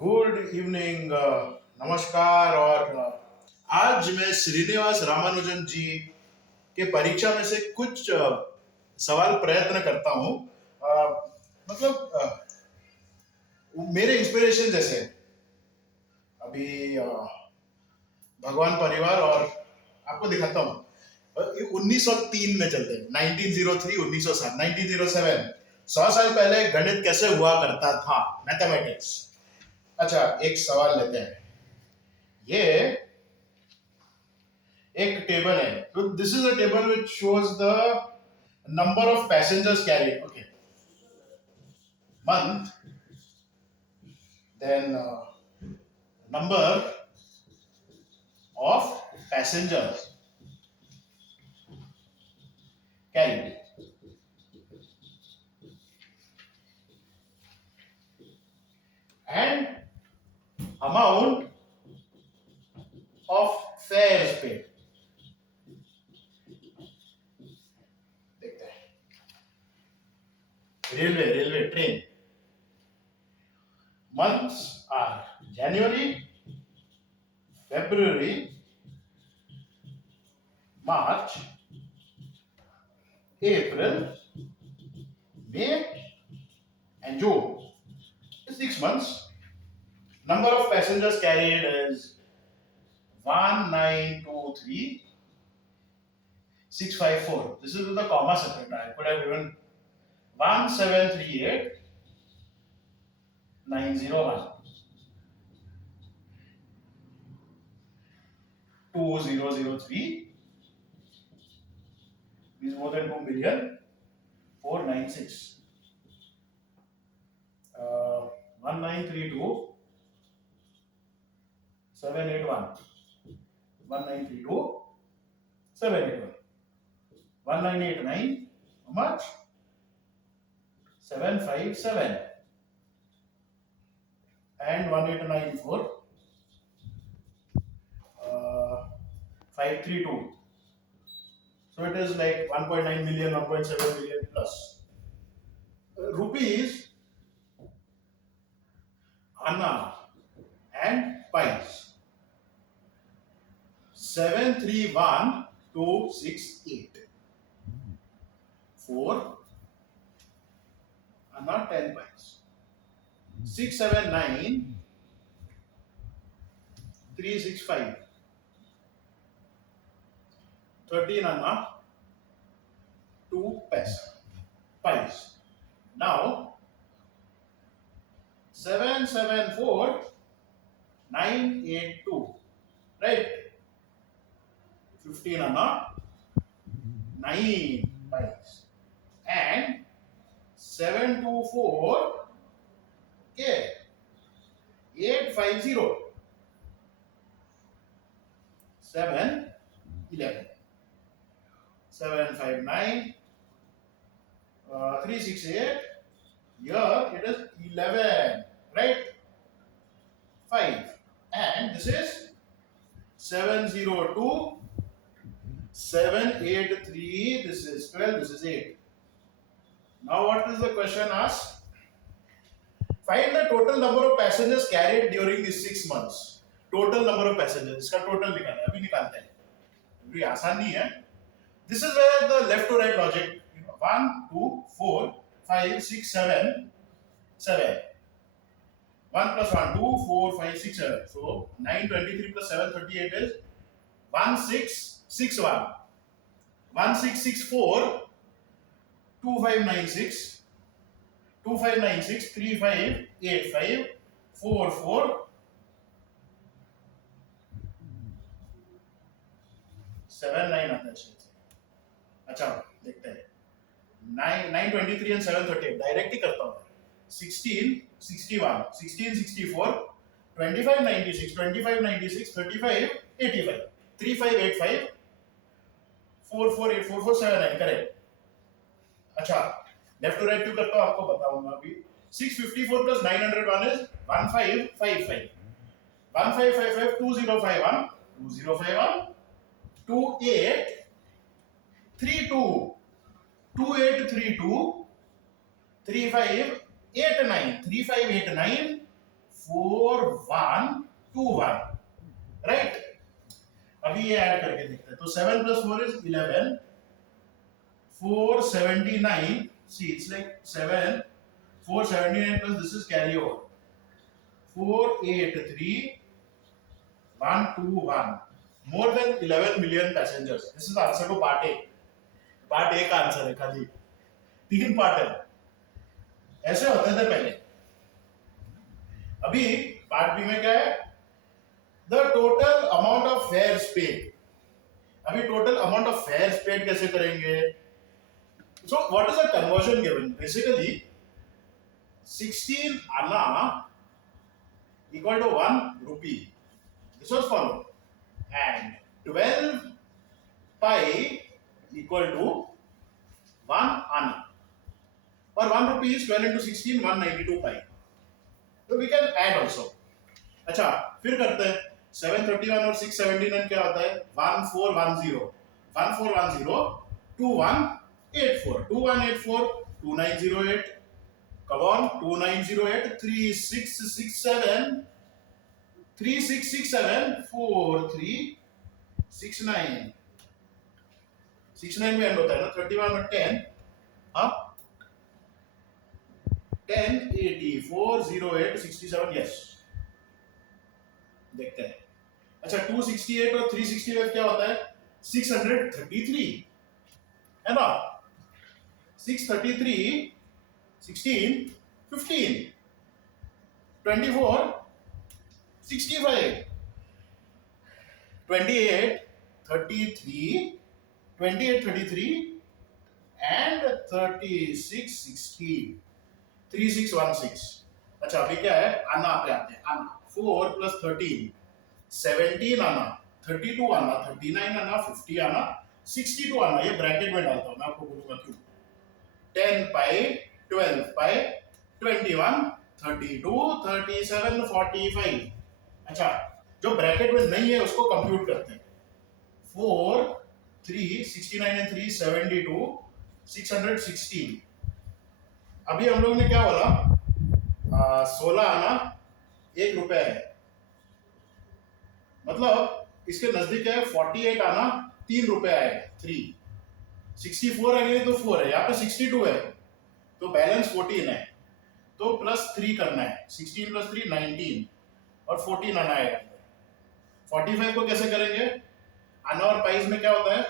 Good evening, नमस्कार। और आज मैं श्रीनिवास रामानुजन जी के परीक्षा में से कुछ सवाल प्रयत्न करता हूँ। मतलब वो मेरे इंस्पिरेशन जैसे अभी भगवान परिवार, और आपको दिखाता हूँ। 1903 में चलते हैं, 1903, 1907, 1907। 100 साल पहले गणित कैसे हुआ करता था, मैथमेटिक्स। अच्छा, एक सवाल लेते हैं। ये एक टेबल है, तो this is a table which shows the number of passengers carried. Okay, month, then number of passengers carried, and amount of fares paid. देखते हैं, railway railway train. Months are January, February, March, April, May, and June. 6 months. Number of passengers carried is 1923654. This is with the comma separate. I could have given 1738901, 2003 is more than 2 million 496. 1932 781, 1932 781, 1989, how much? 757, and 1894 532. So it is like 1.9 million, 1.7 million plus. Rupees, Anna, and pies. 731268. 4 Anna, 10 pies. 679365. 13 Anna, 2 pies. Now 774982, right? 15 Anna, 9 pies, and 724 K 850, 711, 759 368. Here it is 11, right? 5, and this is 702 783. This is 12, this is 8. Now what is the question asked? Find the total number of passengers carried during these 6 months. Total number of passengers, इसका total निकालना है, अभी निकालते हैं, ये आसान नहीं है. This is where the left to right logic, 1 2 4 5 6 7 7. 1 plus 1 2 4 5 6 7. So 923 plus 738 is 1661, 1664 2596 2596 3585 44 79 आता है. अच्छा, देखते हैं. 923 and 738 डायरेक्ट ही करता हूँ. 1661 1664 2596 2596 3585 3585 448 4479, करेक्ट. अच्छा, लेफ्ट टू राइट क्यों करता हूँ आपको बताऊंगा अभी. 654 plus 901 is 1555, 1555 2051 2051 2832 2832 3589 3589 4121, राइट। अभी ये ऐड करके देखते हैं। तो 7 + 4 is 11, 479, see it's like 7, 479 plus this is carry over, 483121, more than 11 million passengers. This is the answer to part A. Part A का आंसर है, खाली 3 पार्ट है। ऐसे होते थे पहले। अभी पार्ट बी में क्या है, the total amount of fares paid. अभी total amount of fares paid कैसे करेंगे? So what is the conversion given? Basically 16 anna equal to 1 rupee. This was followed. And 12 pi equal to 1 आना, और 1 rupee is 12 into 16, 192 pi. So we can add also. अच्छा, फिर करते हैं। 731 और 679 क्या होता है? 1410, 1410, 2184, 2184, 2908, come on, 2908, 3667, 3667, 4369, 69 में एंड होता है ना, 31 और 10, हाँ, 10, 80, 408, 67, यस। देखते हैं। अच्छा, 268 और 365 क्या होता है? 633, है ना? 633, 16, 15, 24, 65, 28, 33, 28, 33 and 36, 16, 3616। अच्छा, अभी क्या है? आना पे आते हैं। आना 4 + 13, 17 आना, 32 आना, 39 आना, 50 आना, 62 आना। ये ब्रैकेट में डालता हूं, मैं आपको बोलूंगा क्यों। 10 pi, 12 pi, 21, 32, 37, 45। अच्छा, जो ब्रैकेट में नहीं है उसको कंप्यूट करते हैं। 4, 3, 69 and 3, 72, 616। अभी हम लोग ने क्या बोला? 16 आना 1 रुपया है, मतलब इसके नजदीक है। 48 आना 3 रुपया है, 3। 64 आ गई तो 4 है, यहाँ पे 62 है तो बैलेंस 14 है, तो +3 करना है। 16 + 3, 19 और 14 आना है। 45 को कैसे करेंगे? आना और पाइस में क्या होता है?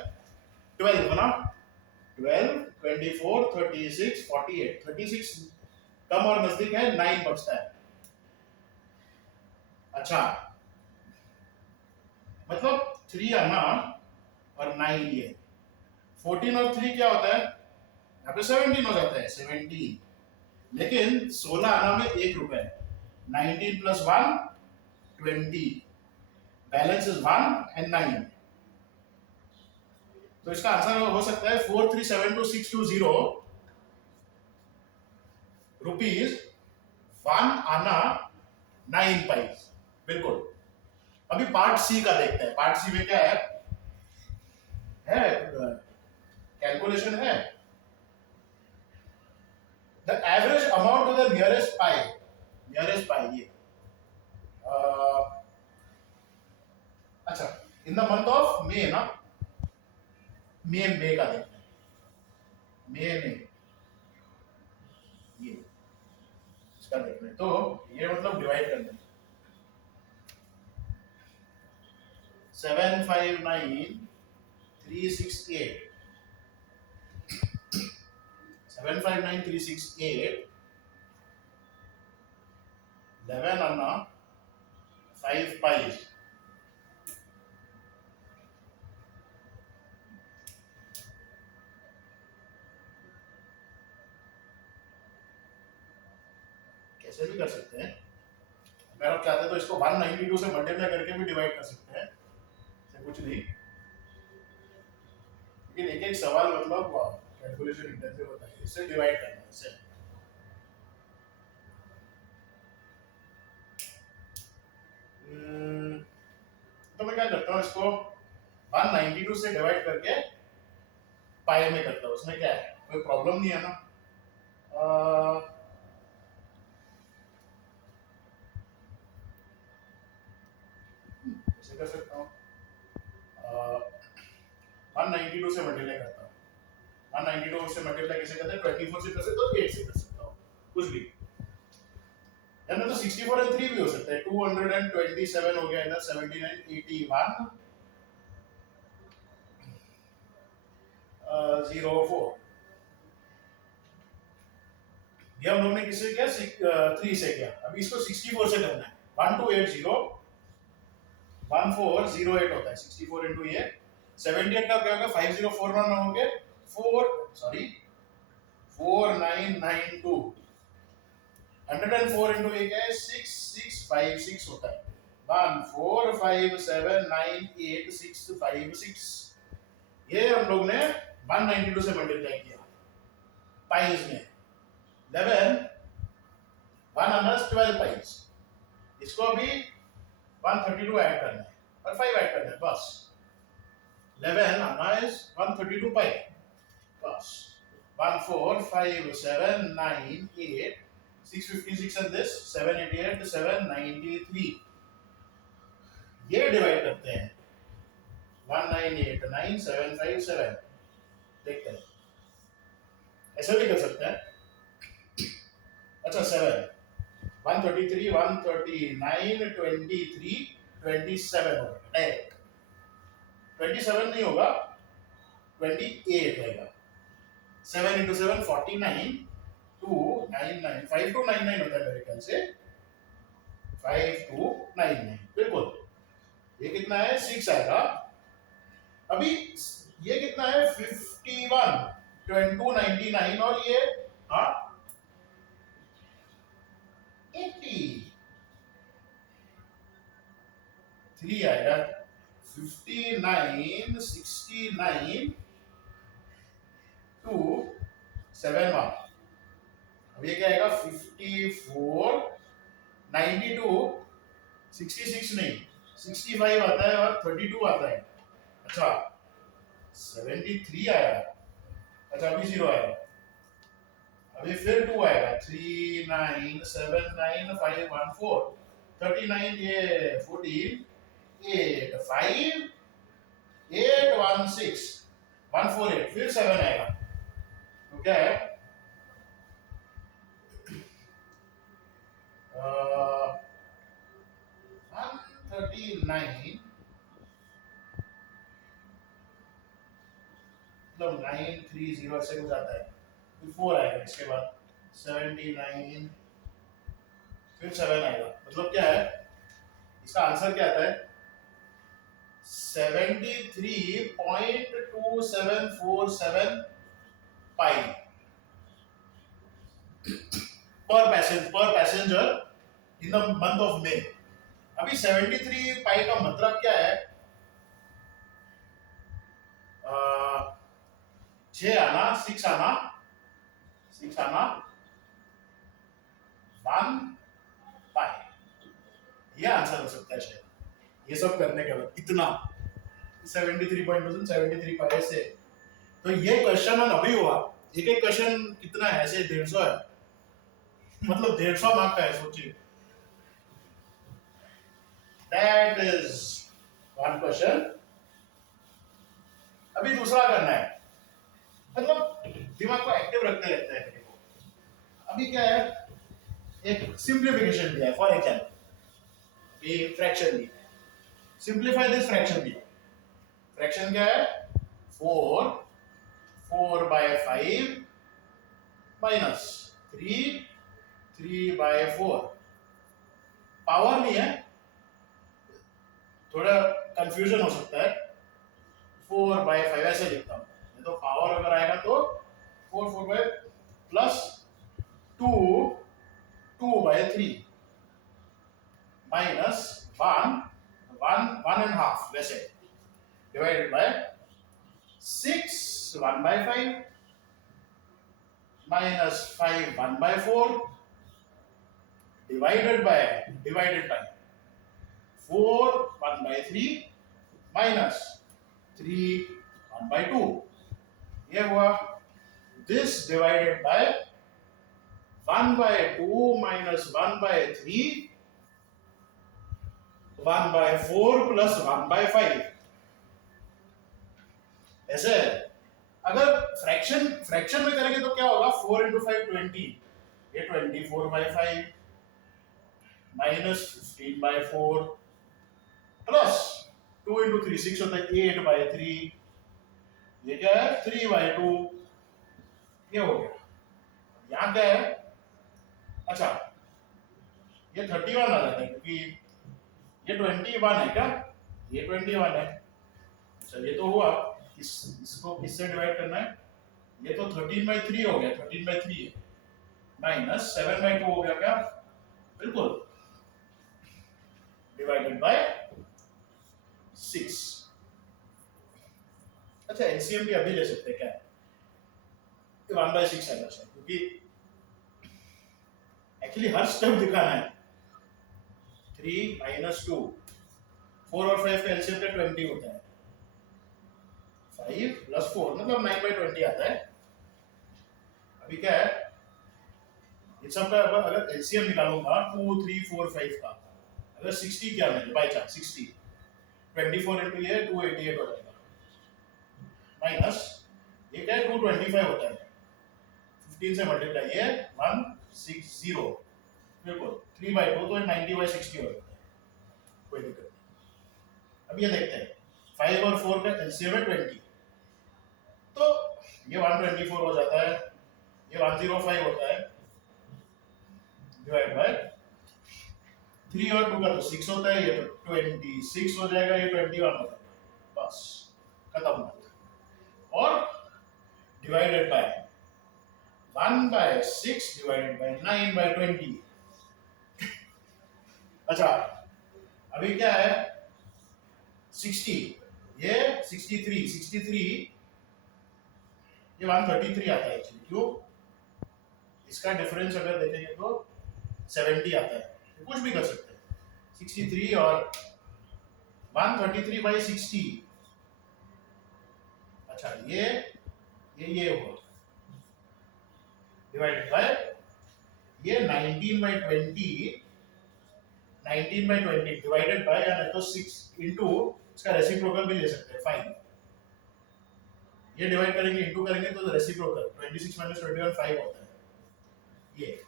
12 ना, 12, 24, 36, 48, 36 कम और नजदीक है, 9 बचता है। अच्छा, मतलब 3 आना और 9 ये। 14 और 3 क्या होता है? यहाँ पे 17 हो जाता है, 17। लेकिन 16 आना में 1 रुपया है। 19 + 1, 20, बैलेंस इज 1 and 9। तो इसका आंसर हो सकता है 4372620 रुपीज, 1 आना, 9 पाइस। बिल्कुल। अभी पार्ट सी का देखते हैं। पार्ट सी में क्या है? कैलकुलेशन है। The average amount to the nearest pie, nearest pie ये। अच्छा, in the month of May ना, मे का देखते हैं। मे में ये इसका देखते हैं, तो ये मतलब डिवाइड करना है। 759,368, 759,368, 11 अन्ना 5 पाइस। कैसे भी कर सकते हैं, अगर आप चाहते हैं तो इसको 192 से मल्टीप्लाई करके भी डिवाइड कर सकते हैं, ऐसे कुछ नहीं। लेकिन एक एक सवाल मतलब कैलकुलेशन इंटेंसिव होता है, इससे डिवाइड करना है इससे। तो मैं क्या करता हूँ, इसको 192 से डिवाइड करके पाई में करता हूँ। उसमें क्या है, कोई प्रॉब्लम नहीं है ना। कैसे कर सकता हूँ? 192 से मल्टीप्लाई करता हूँ। 192 से मल्टीप्लाई कैसे करते हैं? 24 से कर सकता हूँ, 8 से कर सकता हूँ, कुछ भी। या तो 64 एंड 3 भी हो सकता है। 227 हो गया इधर, 79, 81, 04। ये हम लोग ने किससे किया? 3 से किया। अभी इसको 64 से करना है। 1280 1408 होता है। 64 इंटू ये 78 का क्या होगा? 5041 हो गया 4992। 104 इंटू ये क्या है? 6656 होता है। 145798656। ये हम लोग ने 192 से मल्टीप्लाई किया पाइज में। 11 12 पाइज। इसको अभी 132 ऐड करना है और 5 ऐड करना है बस। 11 आना है 132 पाई बस। 145798656 and this 788 793। ये डिवाइड करते हैं 1989757। देखते हैं, ऐसे भी कर सकते हैं। अच्छा 7 133 139 23 27 होगा डायरेक्ट। 27 नहीं होगा, 28 रहेगा। 7 इंटू 7 49 299 5299 होता है मेरे ख्याल से। 5299 बिल्कुल। ये कितना है? 6 आएगा। अभी ये कितना है? 51 299 और ये 80 3 आएगा। 59 69 2 7 1। अब ये क्या आएगा? 54 92 66 नहीं 65 आता है और 32 आता है। अच्छा 73 आया। अच्छा अभी 0 आएगा। अभी फिर 2 आएगा। 3979514 39 ये 14 8 5 8 1 6 148 फिर 7 आएगा। तो क्या है? 139 मतलब 930 ऐसे हो जाता है। फिर 4 आएगा, इसके बाद 79 फिर 7 आएगा। मतलब क्या है? इसका आंसर क्या आता है? 73.2747 पाई पर passenger in the month of मे। अभी 73 पाई का मतलब क्या है? 6 आना 6 आना 6 आना 1 पाई। ये आंसर हो सकता है शायद। ये सब करने के बाद इतना 73 पाई से। तो ये क्वेश्चन अभी हुआ। एक एक क्वेश्चन कितना है? ऐसे 150 है, मतलब 150 मार्क का है। सोचिए, दैट इज वन क्वेश्चन। अभी दूसरा करना है, मतलब दिमाग को एक्टिव रखते रहते हैं। अभी क्या है? एक सिंप्लीफिकेशन दिया है। फॉर एग्जाम्पल ये फ्रैक्शन दिया है, सिंप्लीफाई दिस फ्रैक्शन दिया। फ्रैक्शन क्या है? 4/5 माइनस 3/4। पावर नहीं है, थोड़ा कंफ्यूजन हो सकता है। 4/5 ऐसे लिखता हूं, नहीं तो पावर अगर आएगा तो 4 प्लस 2/3 माइनस 1/1.5 वैसे divided by 6 1/5 minus 5 1/4 divided by 4 1/3 minus 3 1/2। ये हुआ। This divided by 1/2 minus 1/3 1/4 plus 1/5 ऐसे है। अगर फ्रैक्शन फ्रैक्शन में करेंगे तो क्या होगा, 4 इंटू 5 20, ये 24/5 माइनस 15/4 प्लस 2 इंटू 3 6 होता है 8/3, ये क्या है 3/2, ये हो गया। यहाँ क्या है, अच्छा ये 31 आ जाता है क्योंकि ये 21 है क्या, ये 21 है। चलिए तो हुआ, इसको किससे डिवाइड करना है, ये तो 13/3 हो गया, 13/3 है, माइनस 7/2 हो गया क्या, बिल्कुल, डिवाइडेड बाय 6। अच्छा एलसीएम भी अभी ले सकते हैं क्या, 1/6 आना चाहिए क्योंकि एक्चुअली हर स्टेप दिखाना है। 3 माइनस 2, 4 और 5 का एलसीएम का 20 होता है, 5 प्लस 4 मतलब 9/20 आता है। अभी क्या है, इन सब का अगर एलसीएम निकालूंगा 2 3 4 5 का, अगर 60 क्या मिले बाई चांस 60, 24 इंटू ये 288 हो जाएगा, माइनस ये क्या है 225 होता है, 15 से मल्टीप्लाई ये 160, बिल्कुल 3/2 तो 90/60 हो जाता है, कोई दिक्कत नहीं। अब ये देखते हैं 5 और 4 का एलसीएम है 20, तो ये 124 हो जाता है, ये 105 होता है, डिवाइड बाय 3 और 2 का तो 6 होता है, ये तो 26 हो जाएगा, ये 21 हो जाएगा, बस खत्म बात। और डिवाइडेड बाय 1/6 डिवाइडेड बाय 9/20। अच्छा अभी क्या है 60, ये 63 ये 133 आता है एक्चुअली, क्यों, इसका डिफरेंस अगर देखेंगे तो 70 आता है, तो कुछ भी कर सकते हैं 63 और 133/60। अच्छा ये होगा डिवाइडेड बाय ये 19/20 डिवाइडेड बाय, या नहीं तो 6 इंटू इसका रेसिप्रोकल भी ले सकते हैं 5, ये डिवाइड करेंगे इंटू करेंगे तो रेसिप्रोकल 26 माइनस 21 5 होता है, ये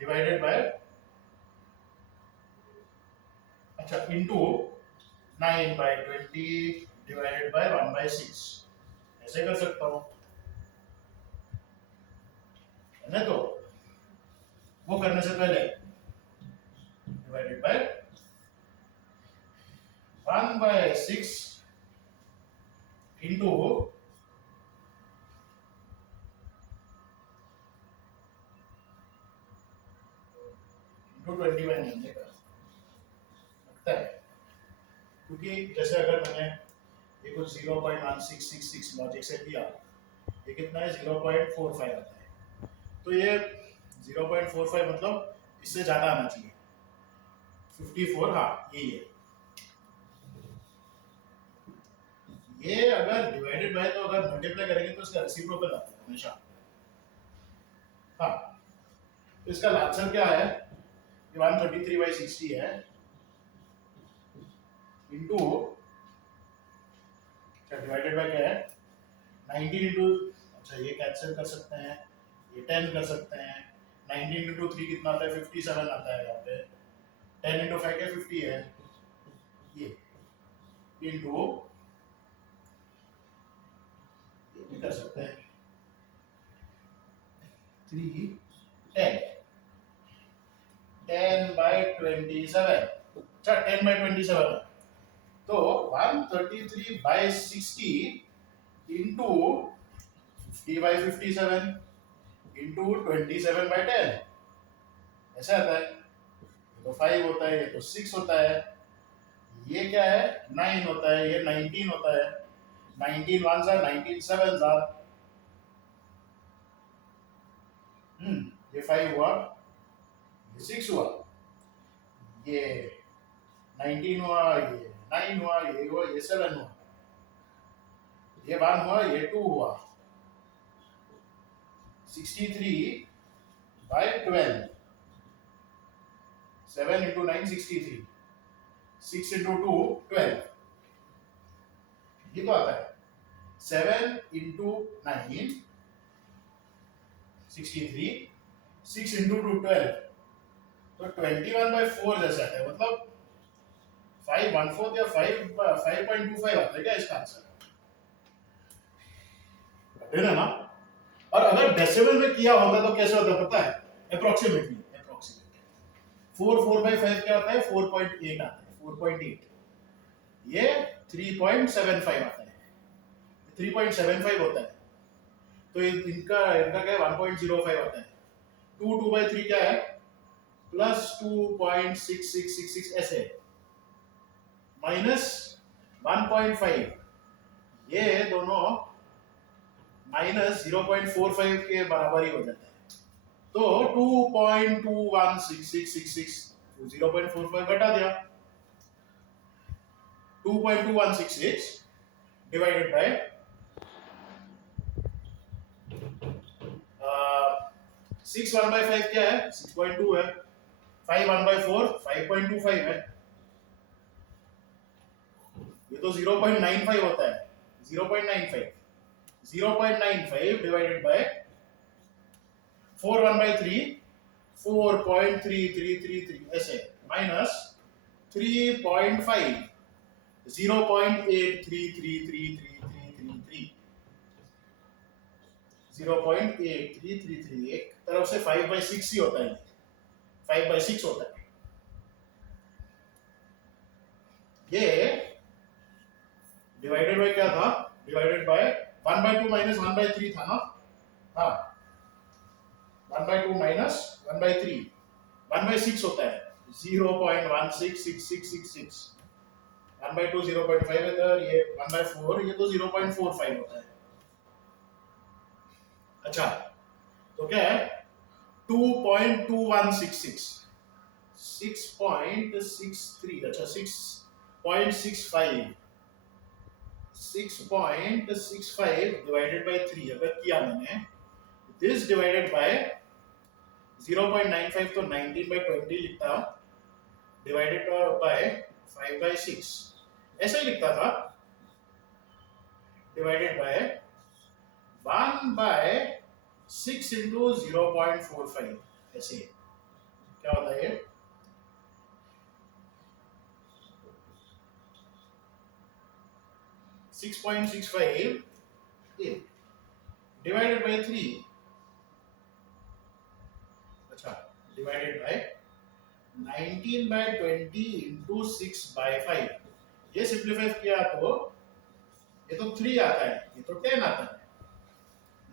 डिवाइडेड बाय, अच्छा इंटू 9/20 डिवाइडेड बाय 1/6, ऐसे कर सकता हूं, है ना। तो वो करने से पहले डिवाइडेड बाय 1/6 इंटू 21 नहीं लगता है, क्योंकि जैसे अगर मैंने ये कुछ 0.1666 लॉजिक से किया, ये कितना है 0.45 आता है, तो ये 0.45 मतलब इससे ज्यादा आना चाहिए 54, हाँ ये अगर डिवाइडेड बाय, तो अगर मल्टीप्लाई करेंगे तो इसका रेसिप्रोकल आता है हमेशा, हाँ। तो इसका आंसर क्या है, ये 133/60 है इंटू, डिवाइडेड बाय क्या है 19 इंटू, अच्छा ये कैंसिल कर सकते हैं, ये 10 कर सकते हैं, 19 इंटू 3 कितना आता है 57 आता है, यहाँ पे 10 इंटू 5 क्या 50 है, ये इंटू ये कर सकते हैं 3 10 10/27, अच्छा 10/27, तो 133/60 इंटू 50/57 इंटू 27/10, ऐसा आता है, ये तो 5 होता है, ये तो 6 होता है, ये क्या है 9 होता है, ये 19 होता है, 19 1 सा 19 7 सा, ये 5 हुआ, ये 6 हुआ, ये 19 हुआ, ये 9 हुआ, ये हुआ, ये 7 हुआ, ये 1 हुआ, ये 2 हुआ, 63/12 7 into 9 63, 6 into 2 12, ये तो आता है 7 into 9 63, 6 into 2 12, तो 21/4 जैसा है, मतलब 5/1/4 या 5.25 आता है क्या इसका आंसर, है ना। और अगर डेसिमल में किया होता तो कैसे होता पता है, अप्रोक्सीमेटली 4/5 क्या होता है, 4.8 आता है, 4.8, ये 3.75 आता है, 3.75 होता है, तो इनका इनका क्या है 1.05 आता है, 2/3 क्या है प्लस 2.6666 ऐसे, माइनस 1.5, ये दोनों माइनस 0.45 के बराबर ही हो जाता है, तो 2.216666 0.45 घटा दिया, 2.2166 डिवाइडेड बाय 6 1/5 क्या है 6.2 है, 5 1/4 5.25 है, ये तो 0.95 होता है, 0.95 डिवाइडेड बाय 4 1/3 4.3333 ऐसे, माइनस 3.5 0.833333, 0.8333, एक तरफ से 5/6 ही होता है, 5/6 होता है, ये डिवाइडेड बाय क्या था, डिवाइडेड बाय 1/2 माइनस 1/3 था ना, हाँ 1/2 माइनस 1/3 1/6 होता है, 0.166666, 1/2 0.5 है, तो ये 1/4, ये तो 0.45 होता है। अच्छा, तो क्या है 2.2166, 6.63, अच्छा 6.65, 6.65 डिवाइडेड बाय 3 अगर किया मैंने, दिस डिवाइडेड बाय 0.95 तो 19/20 लिखता, डिवाइडेड बाय 5/6 ऐसा ही लिखता था, डिवाइडेड बाय 1/6 इंटू 0.45 ऐसे, क्या होता है 6.65 डिवाइडेड बाय 3, अच्छा डिवाइडेड बाय 19/20 इंटू 6/5, ये सिंप्लीफाई किया तो ये तो 3 आता है, ये तो 10 आता है,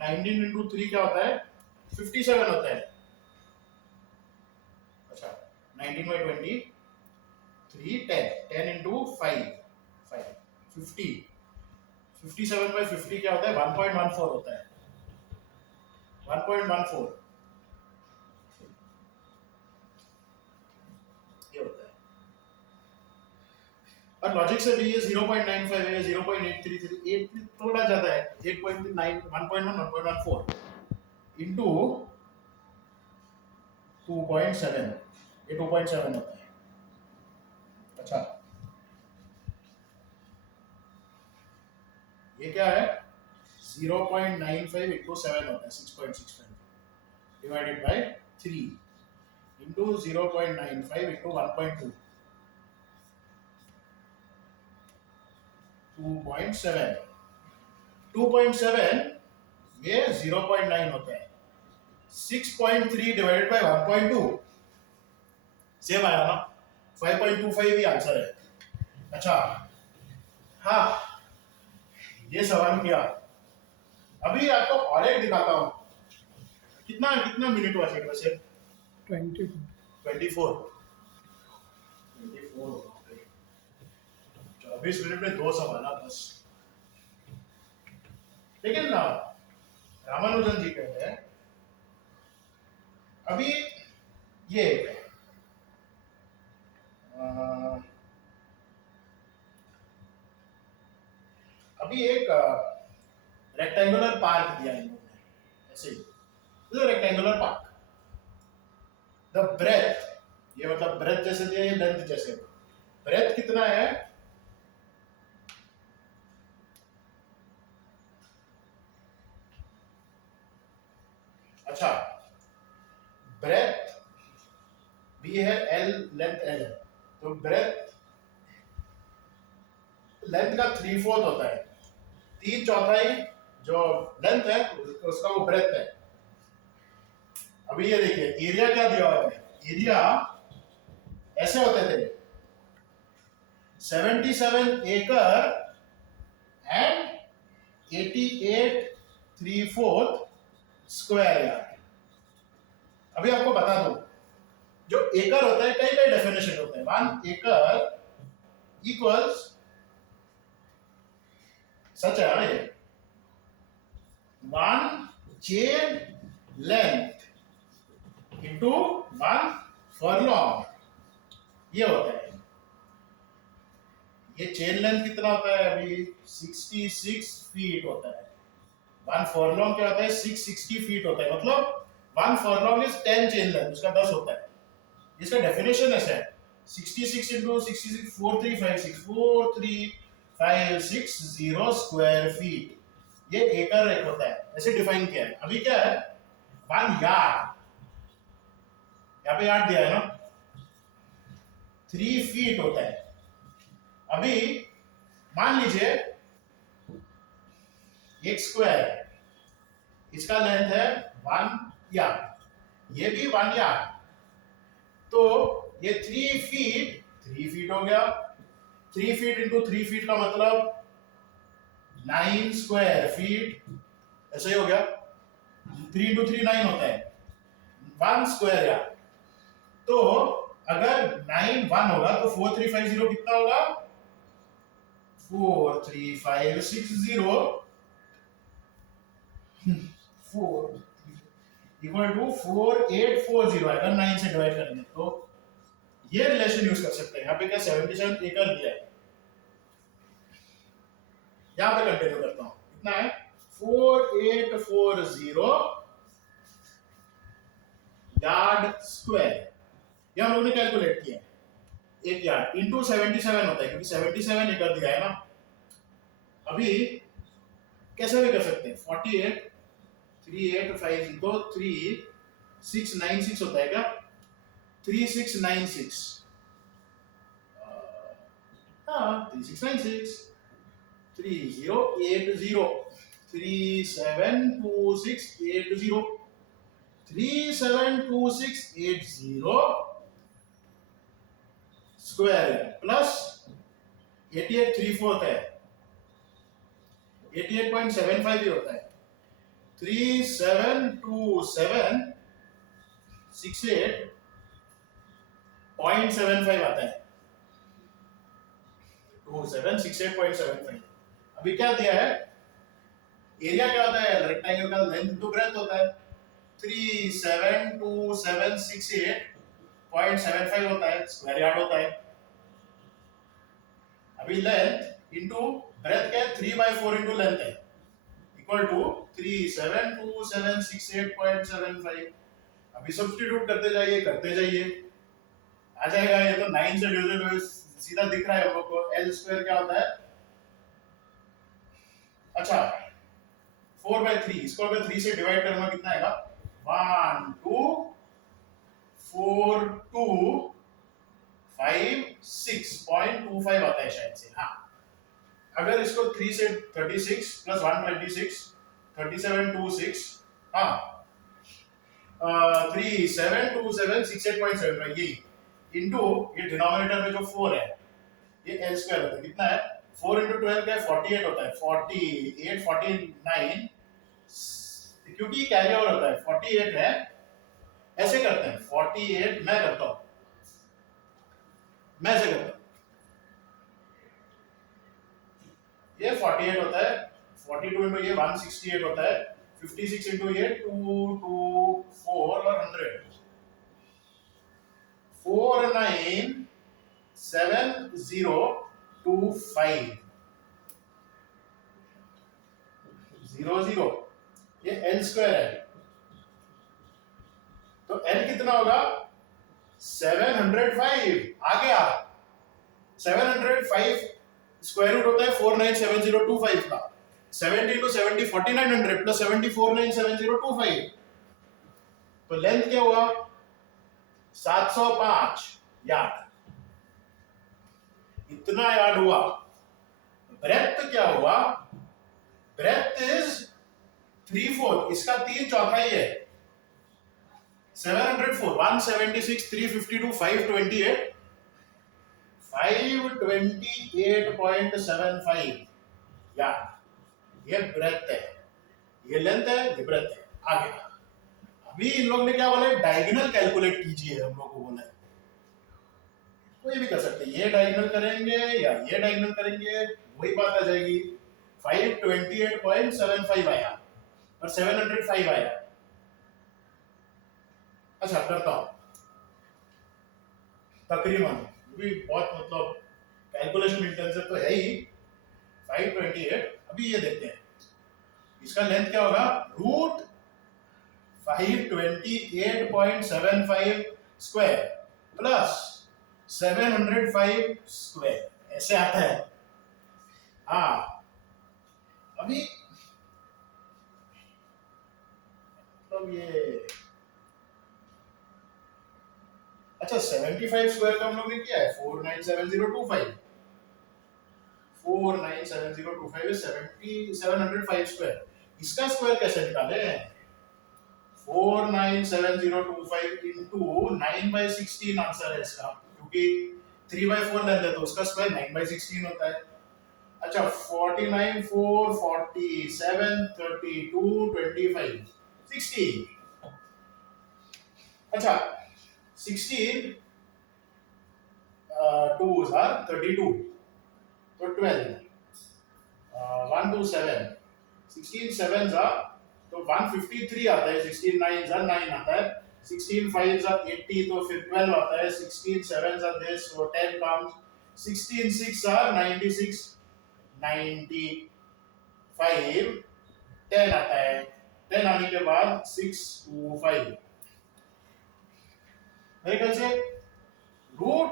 19 इंटू 3 क्या होता है 57 होता है, अच्छा 19/20 3 10 इंटू 5 50, 57/50 क्या होता है 1.14 होता है, 1.14 ये होता है, और लॉजिक से भी ये 0.95 है, 0.833 थोड़ा ज्यादा है, 8.9 1.1 1.14 इंटू 2.7, ये 2.7 होता है, अच्छा ये क्या है 0.95 इंटू 7 होता है 6.65 डिवाइडेड बाय 3 इंटू 0.95 इंटू 1.2 2.7, 2.7 ये 0.9 होता है, 6.3 डिवाइडेड बाय 1.2 सेम आया ना, 5.25 ही आंसर है। अच्छा हाँ, ये सवाल किया, अभी आपको और एक दिखाता हूँ, कितना कितना मिनट हुआ सेट वैसे 24 24 24 मिनट में 2 सवाल बस, लेकिन ना रामानुजन जी कहते हैं अभी ये अभी एक रेक्टेंगुलर पार्क दिया इन लोगों ने, ऐसे ही रेक्टेंगुलर पार्क, द ब्रेथ ये मतलब ब्रेथ जैसे दिया, ये लेंथ जैसे। ब्रेथ कितना है? अच्छा, ब्रेथ बी है, एल लेंथ एल है, तो ब्रेथ लेंथ का 3/4 होता है, 3/4 जो लेंथ है उसका वो ब्रेथ है। अभी ये देखिए एरिया क्या दिया हुआ है, एरिया ऐसे होते थे 77 एकड़ एंड 88 3/4 स्क्वायर यार्ड। अभी आपको बता दूं, जो एकड़ होता है कई कई डेफिनेशन होते हैं। 1 एकड़ इक्वल्स, सच है ये, 1 चेन लेंथ इंटू 1 फर्लॉन्ग, ये होता है। ये चेन लेंथ कितना होता है अभी? 66 फीट होता है। 1 फर्लॉन्ग क्या होता है? 660 फीट होता है, मतलब 1 फर्लॉन्ग इज 10 चेन लेंथ, उसका 10 होता है। इसका डेफिनेशन ऐसा है, 66 इंटू 66 4356 स्क्वायर फीट, ये एकड़ एक होता है, ऐसे डिफाइन किया है। अभी क्या है? 1 यार्ड, यहाँ पे यार्ड दिया है ना, 3 फीट होता है। अभी मान लीजिए एक स्क्वायर है, इसका लेंथ है 1 यार्ड, ये भी 1 यार्ड, तो ये 3 फीट हो गया। 3 फीट इंटू 3 फीट का मतलब 9 स्क्वायर फीट, ऐसे ही हो गया। 3 इंटू 3 9 होता है, 1 स्क्वायर यार्ड। तो अगर 9 1 होगा तो 4350 कितना होगा? 4350 4 इक्वल टू 4840। अगर 9 से डिवाइड करेंगे तो ये रिलेशन यूज कर सकते हैं। यहाँ पे क्या 77 एकड़ दिया है, यहाँ पे कंटिन्यू करता हूँ, कितना है? 4840 यार्ड स्क्वायर, ये हम लोगों ने कैलकुलेट किया है। एक यार्ड इंटू 77 होता है, क्योंकि 77 एकड़ दिया है ना। अभी कैसे भी कर सकते हैं, 48 3850 तो 3696 होता है क्या? 3696, हाँ 3696, 3080, 372680, 372680 स्क्वायर प्लस 88 3/4 है, 88.75 ही होता है। 372768.75 आता है, 2768.75। अभी क्या दिया है? एरिया क्या होता है? रेक्टेंगल का लेंथ टू ब्रेथ होता है, 372768.75 होता है, स्क्वायर यार्ड होता है। अभी लेंथ इंटू ब्रेथ क्या है? 3/4 इंटू लेंथ है, इक्वल टू 372768.75। अभी सब्स्टिट्यूट करते जाइए करते जाइए, आ जाएगा। ये तो 9 से डिविजिबल सीधा दिख रहा है हम लोग को। एल स्क्वायर क्या होता है? अच्छा 4/3, इसको अगर 3 से डिवाइड करूंगा कितना आएगा? 1 2 4 2 5 6.25 आता है शायद से। हाँ, अगर इसको 3 से 36 प्लस 126 3726, हाँ 372768.75, ये इंटू ये डिनोमिनेटर में जो 4 है, ये एल स्क्वायर होता है। कितना है? 4 इंटू 12 क्या है? 48 होता है, 48 49, क्योंकि कैरी ओवर होता है 48 है। ऐसे करते हैं 48, मैं करता हूं, मैं ऐसे करता हूं, ये 48 होता है, 42 इंटू ये 168 होता है, 56 इंटू ये 224 और 100, 497025 00, ये एल स्क्वायर है। तो एल कितना होगा? 705 आ गया। 705 स्क्वायर रूट होता है 497025 का। 70 into 70 4900 प्लस 70 497025, तो लेंथ क्या हुआ 705 यार्ड, इतना यार्ड हुआ। ब्रेथ क्या हुआ, ब्रेथ इज 3/4, इसका 3/4 है। 704 176 352 528 528.75 यार्ड, ये ब्रेथ है, ये लेंथ है, ये ब्रेथ है। आगे अभी इन लोग ने क्या बोला, डायगोनल कैलकुलेट कीजिए, हम लोग को बोला है। कोई भी कर सकते हैं, ये डायगोनल करेंगे या ये डायगोनल करेंगे, वही बात आ जाएगी। 528.75 आया और 705 आया। अच्छा करता हूं तकरीबन, भी बहुत मतलब कैलकुलेशन इंटेंसिव तो है ही। 528, अभी ये देखते हैं इसका लेंथ क्या होगा, रूट 528.75 स्क्वायर प्लस 705 स्क्वायर, ऐसे आता है। हाँ अभी तो ये अच्छा 75 स्क्वायर का हम लोग ने किया है 497025, 497025 is 705 स्क्वायर। इसका स्क्वायर कैसे निकाले, 497,025 into 9/16 आंसर है इसका, क्योंकि 3/4 लेंथ है तो उसका स्क्वायर 9/16 होता है। अच्छा 49 4 47 32 25 16, अच्छा 16 2s are 32, तो 12 1 2 7 16 7s are, तो 153 आता है, 16 9s are 9 आता है, 16 5s are 80, तो फिर 12 आता है, 16 7s are this, so 10 comes, 16 6 are 96 95 10 आता है, 10 आने के बाद 6 2 5, मेरे ख्याल से रूट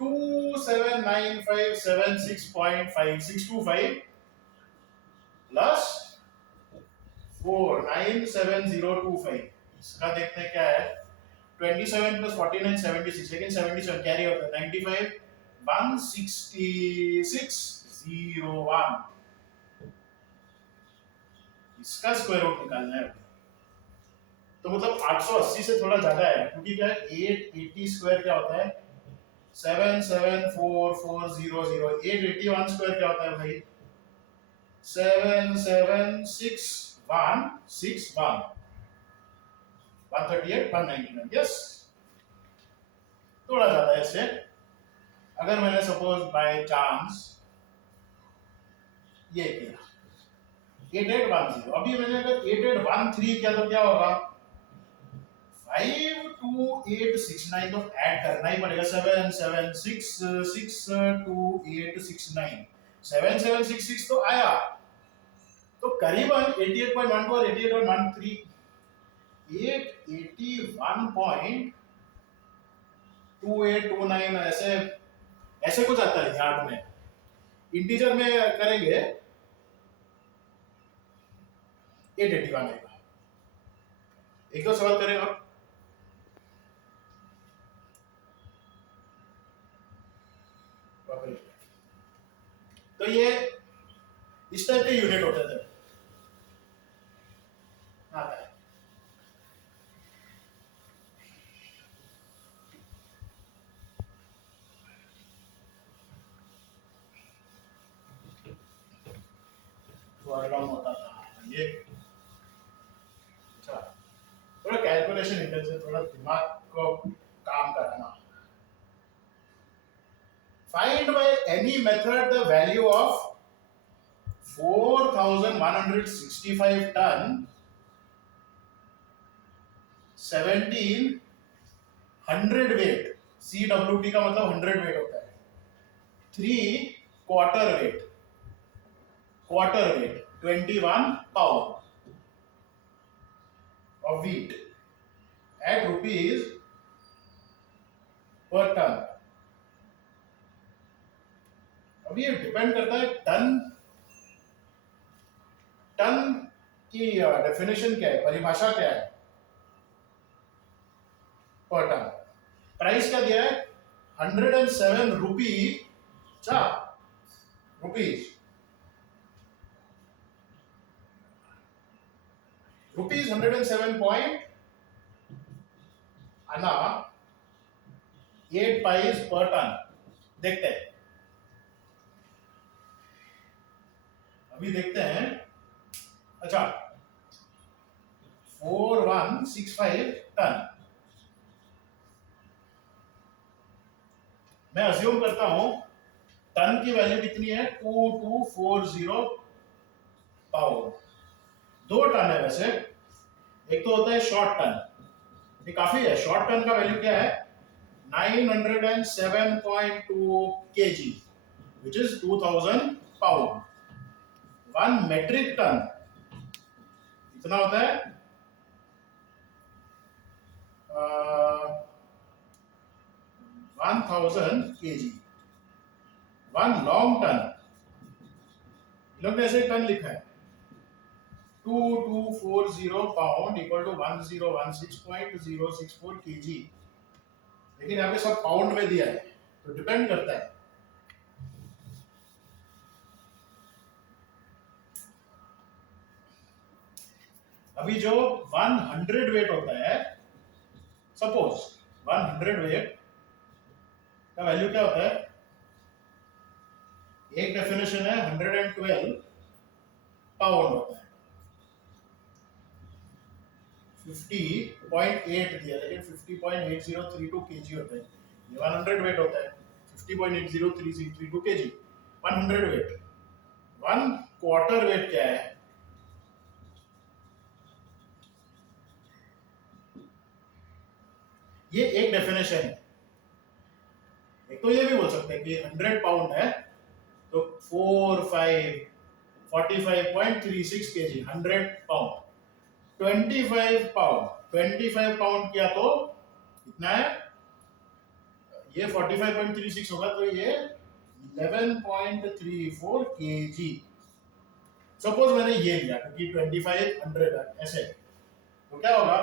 279576.5625 प्लस 497,025, इसका देखते हैं क्या है, 27 प्लस 49 76, लेकिन 77 कैरी होता है, 95 16601, इसका स्क्वायर रूट निकालना है। तो मतलब 880 से थोड़ा ज्यादा है, क्योंकि क्या है 880 स्क्वायर क्या होता है 774400, 881 स्क्वायर क्या होता है भाई 776,161, 138 199, यस थोड़ा ज्यादा है इससे। अगर मैंने सपोज बाय चांस ये किया 8810, अभी मैंने अगर 8813 किया तो क्या होगा 52869, तो ऐड करना ही पड़ेगा, 776,62869, 7766 तो आया, तो करीबन 88.12 और 88.13 881.2829 ऐसे ऐसे कुछ आता है यार्ड में। इंटीजर में करेंगे 881 आएगा। एक दो सवाल करें आप, तो ये इस टाइप के यूनिट होते थे। आता है वर्गम होता था ये। अच्छा थोड़ा कैलकुलेशन इंटेंसिव, थोड़ा दिमाग को काम करना। Find by any method the value of 4,165 ton 1700 weight, CWT का मतलब 100 weight होता है, 3 quarter weight 21 pound of wheat at rupees पर टन। अभी ये डिपेंड करता है टन टन की डेफिनेशन क्या है, परिभाषा क्या है पर टन। प्राइस क्या दिया है, 107 रुपी चा रुपीज रुपीज 107 पॉइंट आना 8 पाइस पर टन। देखते हैं, अभी देखते हैं। अच्छा, 4165 टन। मैं अज्यूम करता हूं टन की वैल्यू कितनी है, 2240 पाउंड। दो टन है वैसे, एक तो होता है शॉर्ट टन, ये काफी है। शॉर्ट टन का वैल्यू क्या है, 907.2 kg which is 2000 pound. 1 metric ton कितना होता है, 1000 kg। 1 लॉन्ग टन, इन लोग ने ऐसे टन लिखा है, 2240 पाउंड इक्वल टू 1016.064 kg, लेकिन यहाँ पे सब पाउंड में दिया है, तो डिपेंड करता है। अभी जो 100 वेट होता है, सपोज 100 वेट का वैल्यू क्या होता है, एक डेफिनेशन है 112 पाउंड होता है। 50.8 दिया, लेकिन 50.8032 kg होता है। ये 100 वेट होता है, 50.8032 kg 100 वेट। 1 क्वार्टर वेट क्या है, ये एक डेफिनेशन है। एक तो ये भी बोल सकते हैं कि 100 पाउंड है तो 45.36 kg 100 पाउंड। 25 पाउंड किया तो कितना है, ये 45.36 होगा, तो ये 11.34 kg। सपोज मैंने ये लिया क्योंकि 2500 ऐसे, तो क्या होगा,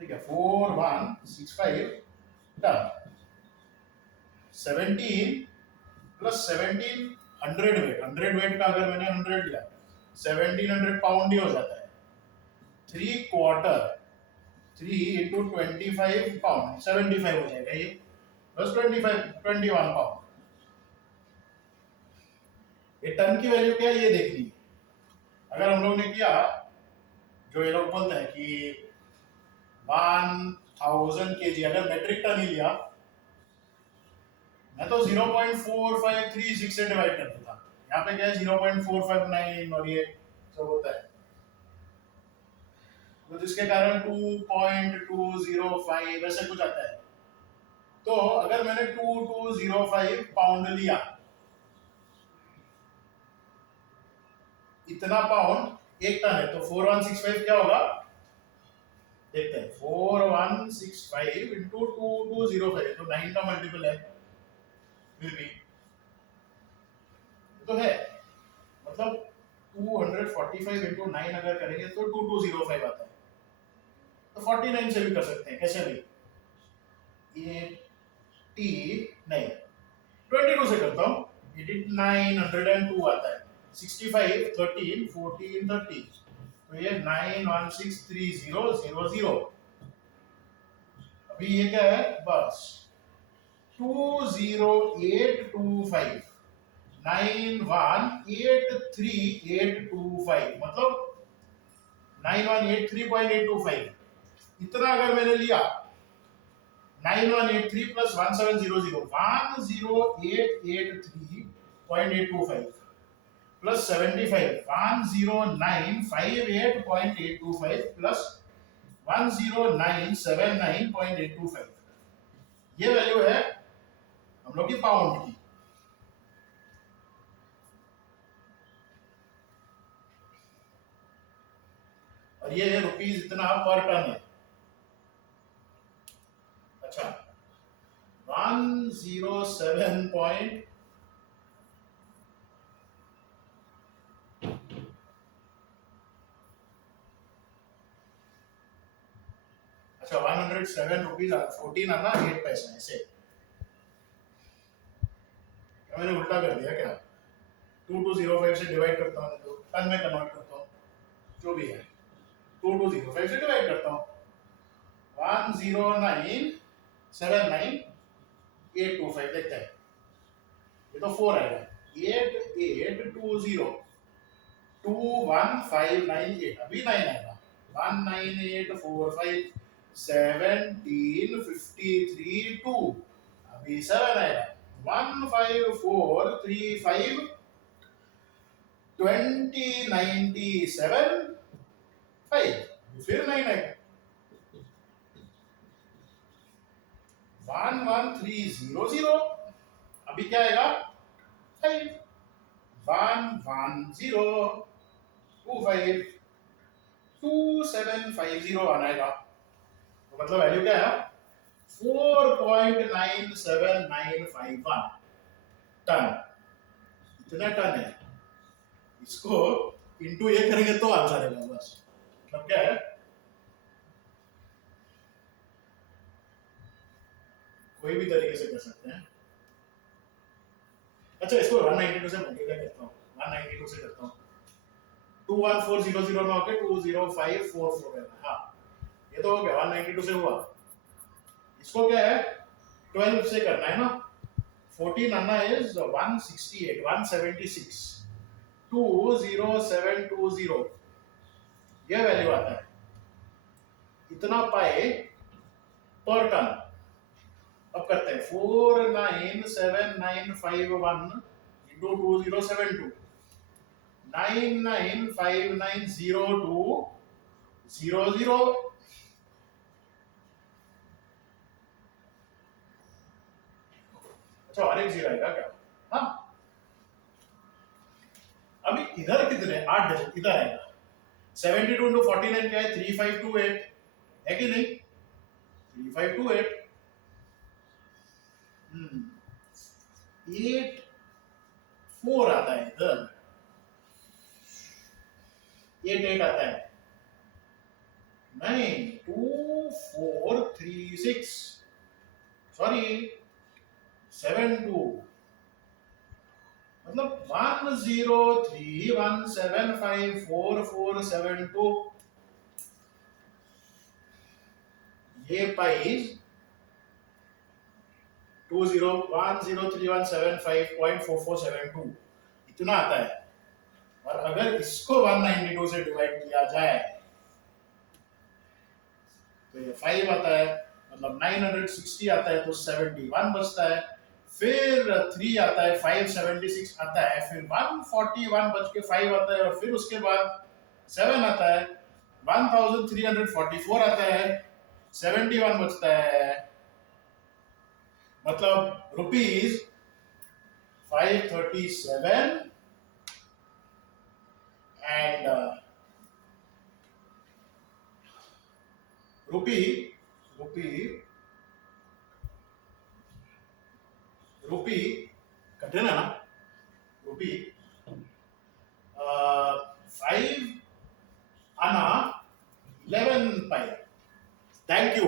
ठीक है, 4165 टन। 17 प्लस 1700 वेट, 100 वेट का अगर मैंने 100 लिया, 1700 पाउंड ही हो जाता है। 3 क्वार्टर, 3 इंटू 25 पाउंड 75 हो जाएगा ये, प्लस 21 पाउंड। ये टन की वैल्यू क्या है ये देखनी है। अगर हम लोग ने किया, जो ये लोग बोलते हैं कि 1000 kg, अगर मेट्रिक टन ही लिया, मैं तो 0.4536 से डिवाइड कर देता। यहाँ पे क्या है 0.459 और ये सब होता है, तो जिसके कारण 2.205 ऐसे कुछ आता है। तो अगर मैंने 2205 पाउंड लिया, इतना पाउंड एक टन है, तो 4165 क्या होगा, देखते हैं। 4165 इंटू 2205, तो 9 का मल्टीपल है, फिर भी तो है, मतलब 245 इंटू 9 अगर करेंगे तो 2205 आता है। तो 49 से भी कर सकते हैं, कैसे भी, 80 नहीं 22 से करता हूँ, 902 आता है। 65 13 14 30, तो ये 9163000। अभी ये क्या है, बस 20825 9183825, मतलब 9183.825। इतना अगर मैंने लिया, 9183 प्लस 1700 10883.825 प्लस 75 10958.825 प्लस 1097.825, ये वैल्यू है हम लोग की पाउंड की। और ये रुपीज इतना पर टन है। अच्छा 107 पॉइंट अच्छा 107 रुपीज 14 आना 8 पैसा ऐसे। मैंने उल्टा कर दिया क्या? 2205 से डिवाइड करता हूँ तो टन में कन्वर्ट करता हूँ, जो भी है 2205 से डिवाइड करता हूँ 10979 825 देखते हैं। ये तो 4 आएगा 8820 21598 अभी 9 आएगा 19845 1753 2 अभी 7 आएगा 15435 2097 5 फिर 9 आएगा 11300 अभी क्या आएगा 5 11025 2750 आएगा। तो मतलब वैल्यू क्या है 4.97951 टन। इतना टन है, इसको इंटू ये करेंगे तो आंसर आएगा बस। मतलब क्या है कोई भी तरीके से कर सकते हैं। अच्छा इसको 192 से मल्टीप्लाई करता हूँ 192 से करता हूँ 21400 में होके 20544 है। हाँ ये तो हो गया 192 से हुआ। इसको क्या है 12 से करना है ना 14 आना इज 168 176 20720 ये वैल्यू आता है। इतना पाए पर टन। अब करते हैं 497951 इंटू 2072 99590200। अच्छा और एक जीरो आएगा क्या? हाँ अभी इधर कितने 8 डिजिट इधर आएगा 72 इंटू 49 क्या है 3528 है कि नहीं 3528 8 4 आता है इधर 8 आता है नहीं 2436 सॉरी 72 मतलब 103175447 ये पाइज 1031755.4472 इतना आता है। और अगर इसको 192 से डिवाइड किया जाए तो ये 5 आता है मतलब 960 आता है तो 71 बचता है। फिर 3 आता है 576 आता है फिर 141 बच के 5 आता है और फिर उसके बाद 7 आता है 1344 आता है 71 बचता है। मतलब रुपीज 537 एंड रुपी कटे ना रुपी 5 आना 11 पाई। Thank you.